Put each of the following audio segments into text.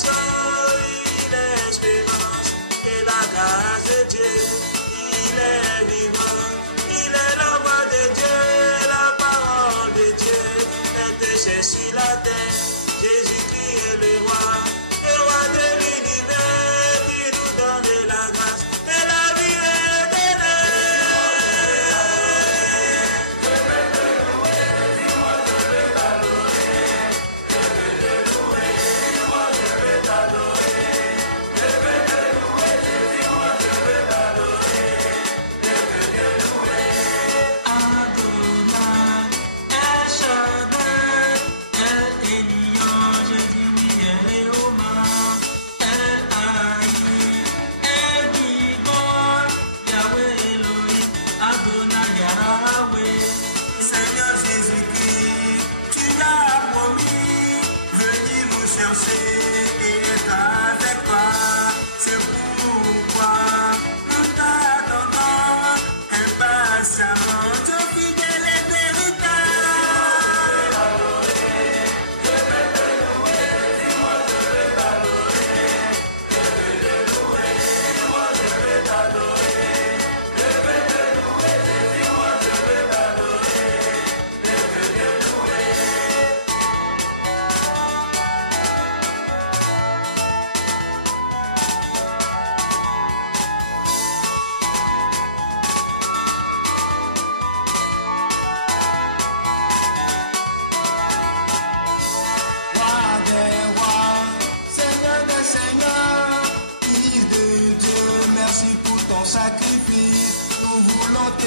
salvation, il est espérance et la grâce de Dieu. Il est vivant, il est la voix de Dieu, la parole de Dieu est déchée sur la terre. Jésus-Christ est le roi de l'univers qui nous donne la grâce et la vie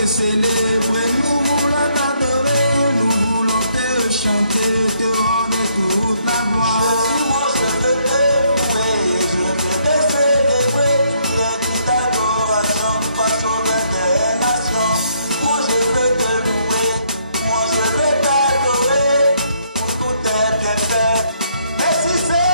célébrer, nous voulons t'adorer, nous voulons te chanter, te rendre toute la gloire. Je veux te louer, je veux te célébrer, tu es toute adoration, pas sauveur des nations. Moi je veux te louer, moi je veux t'adorer, pour tous tes bienfaits. Merci Seigneur.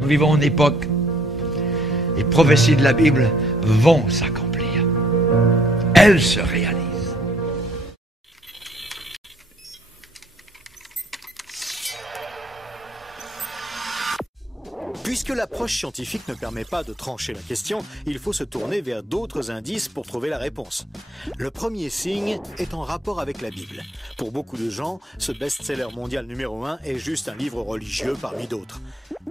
Nous vivons une époque, les prophéties de la Bible vont s'accomplir. Elles se réalisent. Puisque l'approche scientifique ne permet pas de trancher la question, il faut se tourner vers d'autres indices pour trouver la réponse. Le premier signe est en rapport avec la Bible. Pour beaucoup de gens, ce best-seller mondial numéro 1 est juste un livre religieux parmi d'autres.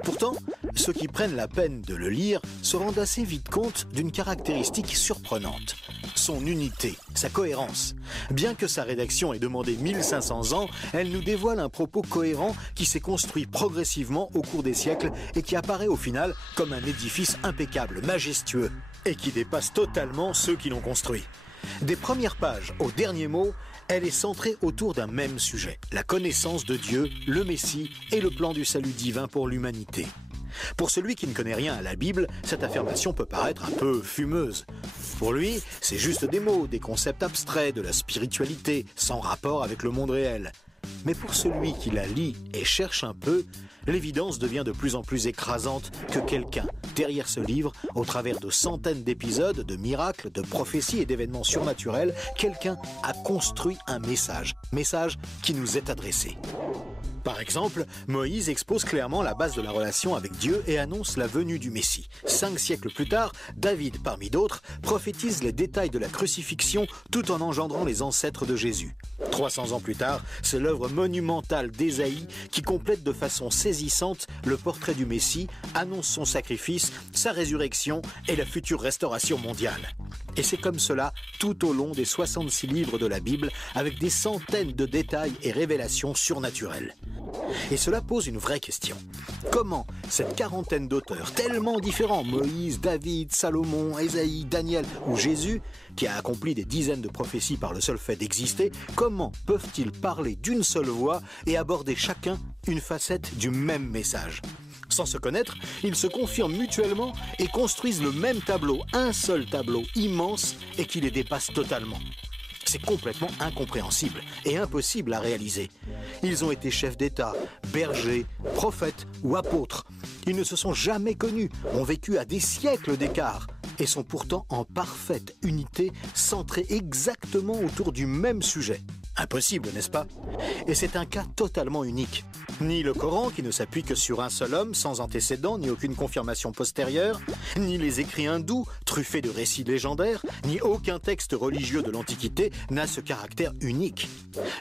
Pourtant, ceux qui prennent la peine de le lire se rendent assez vite compte d'une caractéristique surprenante. Son unité, sa cohérence. Bien que sa rédaction ait demandé 1500 ans, elle nous dévoile un propos cohérent qui s'est construit progressivement au cours des siècles et qui apparaît au final comme un édifice impeccable, majestueux, et qui dépasse totalement ceux qui l'ont construit. Des premières pages au dernier mot, elle est centrée autour d'un même sujet, la connaissance de Dieu, le Messie et le plan du salut divin pour l'humanité. Pour celui qui ne connaît rien à la Bible, cette affirmation peut paraître un peu fumeuse. Pour lui, c'est juste des mots, des concepts abstraits, de la spiritualité, sans rapport avec le monde réel. Mais pour celui qui la lit et cherche un peu, l'évidence devient de plus en plus écrasante que quelqu'un, derrière ce livre, au travers de centaines d'épisodes, de miracles, de prophéties et d'événements surnaturels, quelqu'un a construit un message qui nous est adressé. Par exemple, Moïse expose clairement la base de la relation avec Dieu et annonce la venue du Messie. 5 siècles plus tard, David, parmi d'autres, prophétise les détails de la crucifixion tout en engendrant les ancêtres de Jésus. 300 ans plus tard, c'est l'œuvre monumentale d'Ésaïe qui complète de façon saisissante le portrait du Messie, annonce son sacrifice, sa résurrection et la future restauration mondiale. Et c'est comme cela tout au long des 66 livres de la Bible, avec des centaines de détails et révélations surnaturelles. Et cela pose une vraie question. Comment cette quarantaine d'auteurs tellement différents, Moïse, David, Salomon, Ésaïe, Daniel ou Jésus, qui a accompli des dizaines de prophéties par le seul fait d'exister, comment peuvent-ils parler d'une seule voix et aborder chacun une facette du même message ? Sans se connaître, ils se confirment mutuellement et construisent le même tableau, un seul tableau immense et qui les dépasse totalement. C'est complètement incompréhensible et impossible à réaliser. Ils ont été chefs d'État, bergers, prophètes ou apôtres. Ils ne se sont jamais connus, ont vécu à des siècles d'écart et sont pourtant en parfaite unité, centrés exactement autour du même sujet. Impossible, n'est-ce pas? Et c'est un cas totalement unique. Ni le Coran, qui ne s'appuie que sur un seul homme, sans antécédent, ni aucune confirmation postérieure, ni les écrits hindous, truffés de récits légendaires, ni aucun texte religieux de l'Antiquité n'a ce caractère unique.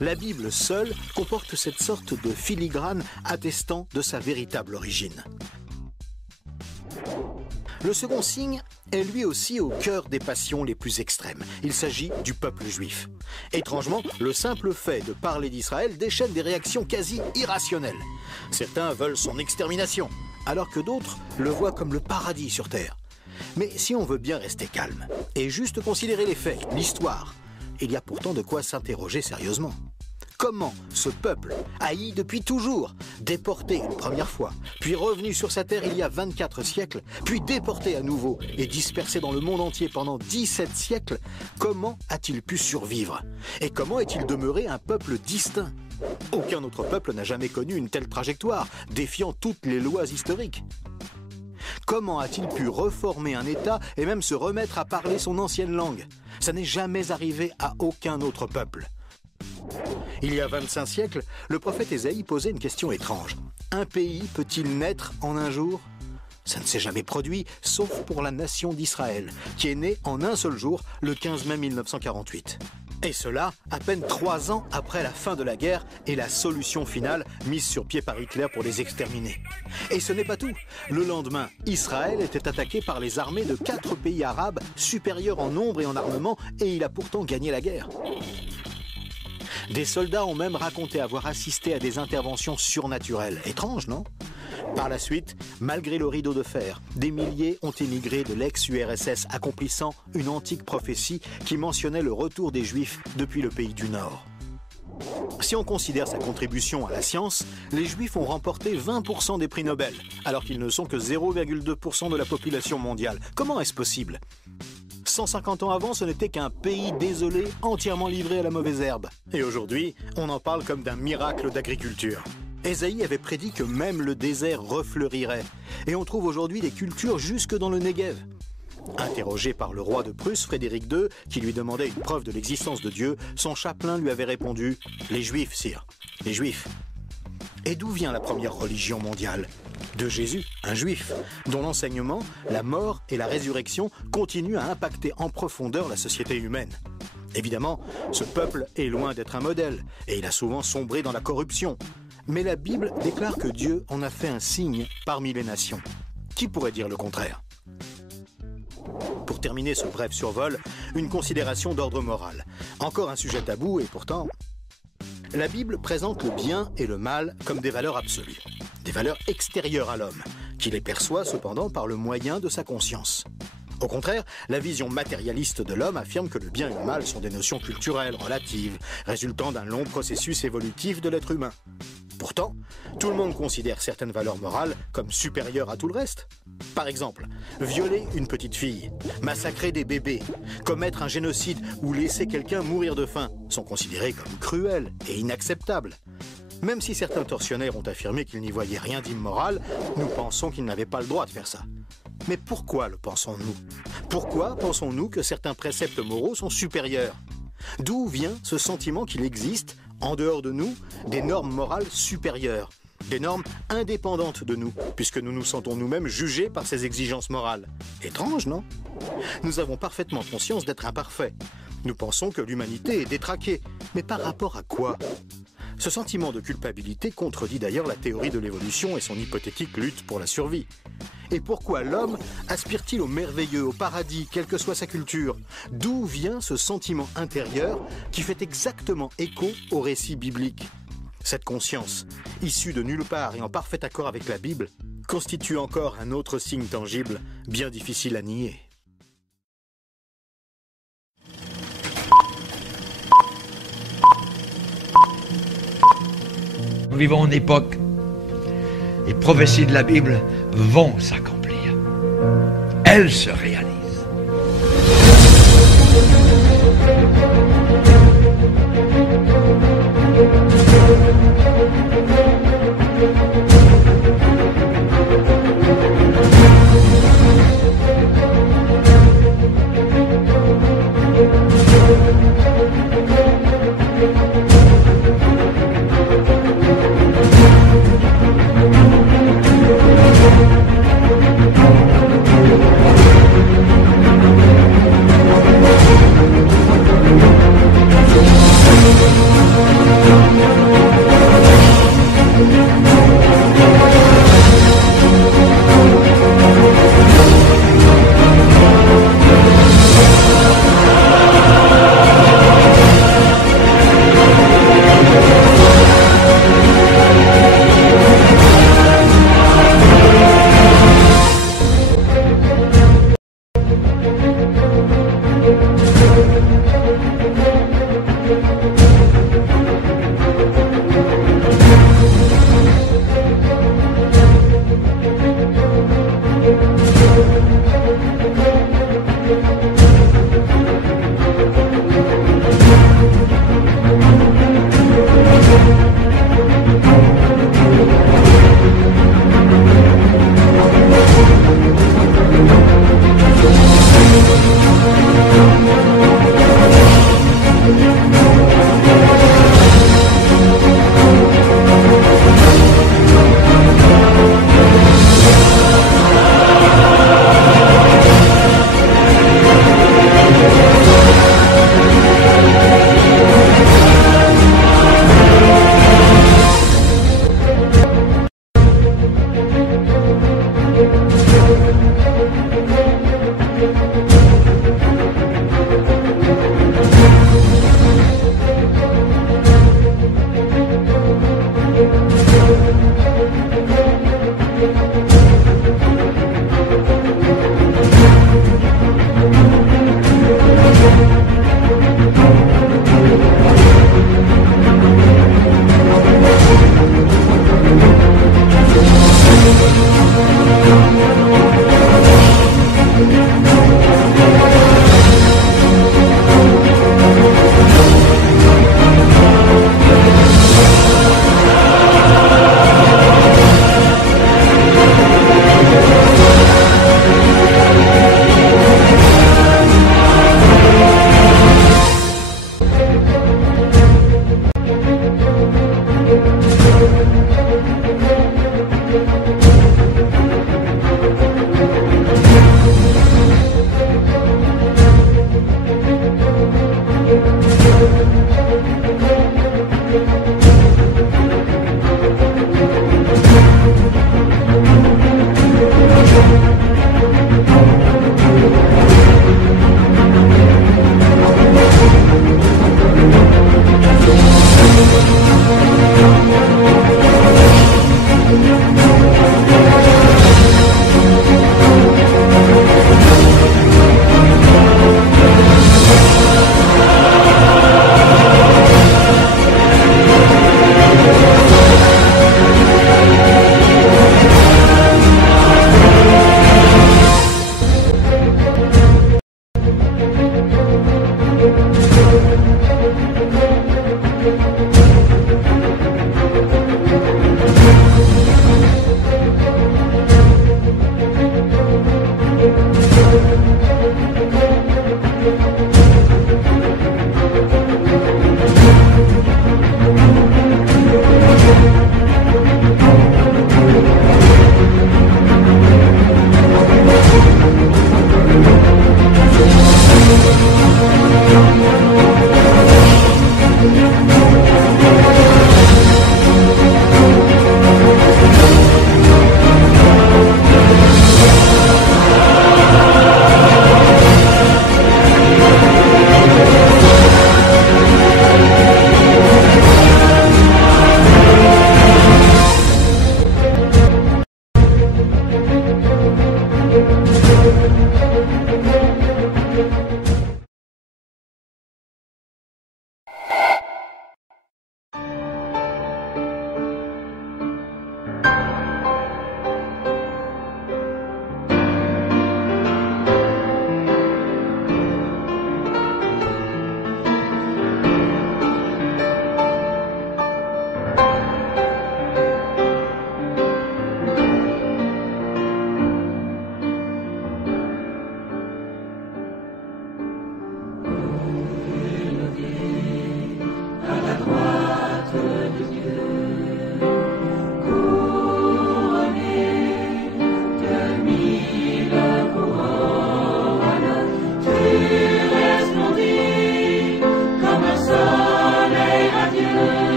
La Bible seule comporte cette sorte de filigrane attestant de sa véritable origine. Le second signe est lui aussi au cœur des passions les plus extrêmes. Il s'agit du peuple juif. Étrangement, le simple fait de parler d'Israël déchaîne des réactions quasi irrationnelles. Certains veulent son extermination, alors que d'autres le voient comme le paradis sur terre. Mais si on veut bien rester calme et juste considérer les faits, l'histoire, il y a pourtant de quoi s'interroger sérieusement. Comment ce peuple, haï depuis toujours, déporté une première fois, puis revenu sur sa terre il y a 24 siècles, puis déporté à nouveau et dispersé dans le monde entier pendant 17 siècles, comment a-t-il pu survivre? Et comment est-il demeuré un peuple distinct? Aucun autre peuple n'a jamais connu une telle trajectoire, défiant toutes les lois historiques. Comment a-t-il pu reformer un État et même se remettre à parler son ancienne langue? Ça n'est jamais arrivé à aucun autre peuple. Il y a 25 siècles, le prophète Ésaïe posait une question étrange. Un pays peut-il naître en un jour? Ça ne s'est jamais produit, sauf pour la nation d'Israël, qui est née en un seul jour, le 15 mai 1948. Et cela, à peine 3 ans après la fin de la guerre et la solution finale mise sur pied par Hitler pour les exterminer. Et ce n'est pas tout. Le lendemain, Israël était attaqué par les armées de 4 pays arabes supérieurs en nombre et en armement, et il a pourtant gagné la guerre. Des soldats ont même raconté avoir assisté à des interventions surnaturelles. Étrange, non? Par la suite, malgré le rideau de fer, des milliers ont émigré de l'ex-URSS, accomplissant une antique prophétie qui mentionnait le retour des Juifs depuis le pays du Nord. Si on considère sa contribution à la science, les Juifs ont remporté 20% des prix Nobel, alors qu'ils ne sont que 0,2% de la population mondiale. Comment est-ce possible? 150 ans avant, ce n'était qu'un pays désolé, entièrement livré à la mauvaise herbe. Et aujourd'hui, on en parle comme d'un miracle d'agriculture. Ésaïe avait prédit que même le désert refleurirait. Et on trouve aujourd'hui des cultures jusque dans le Negev. Interrogé par le roi de Prusse, Frédéric II, qui lui demandait une preuve de l'existence de Dieu, son chapelain lui avait répondu « Les Juifs, sire, les Juifs ». Et d'où vient la première religion mondiale? De Jésus, un juif, dont l'enseignement, la mort et la résurrection continuent à impacter en profondeur la société humaine. Évidemment, ce peuple est loin d'être un modèle, et il a souvent sombré dans la corruption. Mais la Bible déclare que Dieu en a fait un signe parmi les nations. Qui pourrait dire le contraire? Pour terminer ce bref survol, une considération d'ordre moral. Encore un sujet tabou et pourtant... La Bible présente le bien et le mal comme des valeurs absolues, des valeurs extérieures à l'homme, qui les perçoit cependant par le moyen de sa conscience. Au contraire, la vision matérialiste de l'homme affirme que le bien et le mal sont des notions culturelles, relatives, résultant d'un long processus évolutif de l'être humain. Pourtant, tout le monde considère certaines valeurs morales comme supérieures à tout le reste. Par exemple, violer une petite fille, massacrer des bébés, commettre un génocide ou laisser quelqu'un mourir de faim sont considérés comme cruels et inacceptables. Même si certains tortionnaires ont affirmé qu'ils n'y voyaient rien d'immoral, nous pensons qu'ils n'avaient pas le droit de faire ça. Mais pourquoi le pensons-nous? Pourquoi pensons-nous que certains préceptes moraux sont supérieurs? D'où vient ce sentiment qu'il existe, en dehors de nous, des normes morales supérieures, des normes indépendantes de nous, puisque nous nous sentons nous-mêmes jugés par ces exigences morales. Étrange, non? Nous avons parfaitement conscience d'être imparfaits. Nous pensons que l'humanité est détraquée, mais par rapport à quoi? Ce sentiment de culpabilité contredit d'ailleurs la théorie de l'évolution et son hypothétique lutte pour la survie. Et pourquoi l'homme aspire-t-il au merveilleux, au paradis, quelle que soit sa culture? D'où vient ce sentiment intérieur qui fait exactement écho au récit biblique? Cette conscience, issue de nulle part et en parfait accord avec la Bible, constitue encore un autre signe tangible, bien difficile à nier. Nous vivons en époque, les prophéties de la Bible vont s'accomplir. Elles se réalisent.